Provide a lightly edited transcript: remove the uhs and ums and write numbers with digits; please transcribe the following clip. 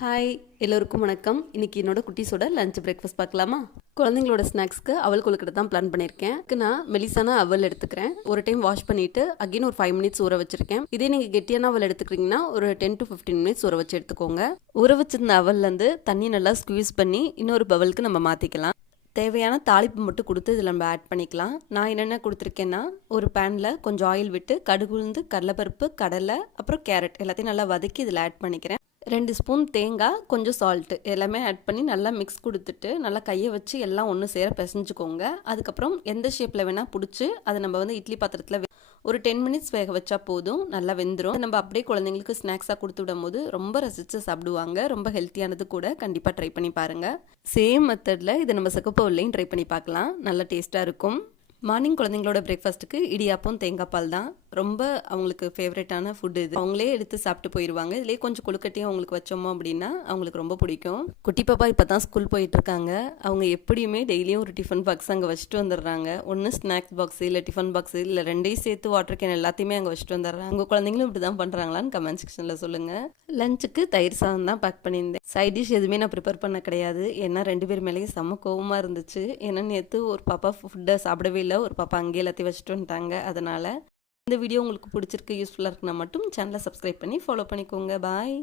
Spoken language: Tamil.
ஹாய் எல்லோருக்கும் வணக்கம். இன்றைக்கி என்னோட குட்டீஸோட லஞ்ச் பிரேக்ஃபாஸ்ட் பார்க்கலாமா? குழந்தைங்களோட ஸ்நாக்ஸ்க்கு அவல் கொழுக்கட்டை தான் பிளான் பண்ணியிருக்கேன். நான் மெலிசான அவல் எடுத்துக்கிறேன். ஒரு டைம் வாஷ் பண்ணிவிட்டு அகைன் ஒரு 5 மினிட்ஸ் ஊற வச்சுருக்கேன். இதே நீங்கள் கெட்டியான அவல் எடுத்துக்கிறீங்கன்னா ஒரு 10 to 15 மினிட்ஸ் ஊற வச்சு எடுத்துக்கோங்க. ஊற வச்சிருந்த அவல்லேருந்து தண்ணி நல்லா ஸ்குவீஸ் பண்ணி இன்னொரு பவலுக்கு நம்ம மாற்றிக்கலாம். தேவையான தாளிப்பு மட்டும் கொடுத்து இதில் நம்ம ஆட் பண்ணிக்கலாம். நான் என்னென்ன கொடுத்துருக்கேன்னா, ஒரு பேனில் கொஞ்சம் ஆயில் விட்டு கடுகு உளுந்து கடலைப்பருப்பு கடலை அப்புறம் கேரட் எல்லாத்தையும் நல்லா வதக்கி இதில் ஆட் பண்ணிக்கிறேன். 2 ஸ்பூன் தேங்காய் கொஞ்சம் சால்ட்டு எல்லாமே ஆட் பண்ணி நல்லா மிக்ஸ் கொடுத்துட்டு நல்லா கையை வச்சு எல்லாம் ஒன்று சேர பிசைஞ்சுக்கோங்க. அதுக்கப்புறம் எந்த ஷேப்பில் வேணால் பிடிச்சி அதை நம்ம இட்லி பாத்திரத்தில் ஒரு 10 மினிட்ஸ் வேக வச்சா போதும், நல்லா வெந்துடும். நம்ம அப்படியே குழந்தைங்களுக்கு ஸ்நாக்ஸாக கொடுத்து விடும் போது ரொம்ப ரசித்து சாப்பிடுவாங்க. ரொம்ப ஹெல்த்தியானது கூட. கண்டிப்பாக ட்ரை பண்ணி பாருங்கள். சேம் மெத்தடில் இதை நம்ம சக்கப்பவுல்லையும் ட்ரை பண்ணி பார்க்கலாம். நல்லா டேஸ்ட்டாக இருக்கும். மார்னிங் குழந்தைங்களோட பிரேக்ஃபாஸ்ட்டுக்கு இடியாப்பம் தேங்காய் பால் தான் ரொம்ப அவங்களுக்கு ஃபேவரட்டான ஃபுட். இது அவங்களே எடுத்து சாப்பிட்டு போயிடுவாங்க. இதுலேயே கொஞ்சம் கொழுக்கட்டையும் அவங்களுக்கு வச்சோமோ அப்படின்னா அவங்களுக்கு ரொம்ப பிடிக்கும். குட்டி பாப்பா இப்போ தான் ஸ்கூல் போயிட்டுருக்காங்க. அவங்க எப்படியுமே டெய்லியும் ஒரு டிஃபன் பாக்ஸ் அங்கே வச்சுட்டு வந்துடுறாங்க. ஒன்று ஸ்நாக்ஸ் பாக்ஸு இல்லை டிஃபன் பாக்ஸு இல்லை ரெண்டையும் சேர்த்து வாட்டர் கேன் எல்லாத்தையுமே அங்கே வச்சுட்டு வந்துடுறாங்க. உங்கள் குழந்தைங்களும் இப்படி தான் பண்ணுறாங்களான்னு கமெண்ட் செக்ஷனில் சொல்லுங்கள். லஞ்சுக்கு தயிர் சாதம் தான் பேக் பண்ணியிருந்தேன். சைட் டிஷ் எதுவுமே நான் ப்ரிப்பேர் பண்ண கிடையாது. ஏன்னா 2 பேர் மேலேயும் செம்ம கோவமாக இருந்துச்சு. ஏன்னா நேற்று ஒரு பாப்பா ஃபுட்டை சாப்பிடவே இல்லை, ஒரு பாப்பா அங்கேயே எல்லாத்தையும் வச்சுட்டு வந்துட்டாங்க. அதனால் இந்த வீடியோ உங்களுக்கு பிடிச்சிருக்கு, யூஸ்ஃபுல்லாக இருக்குன்னா மட்டும் சேனலை சப்ஸ்கிரைப் பண்ணி ஃபாலோ பண்ணிக்கோங்க. பாய்.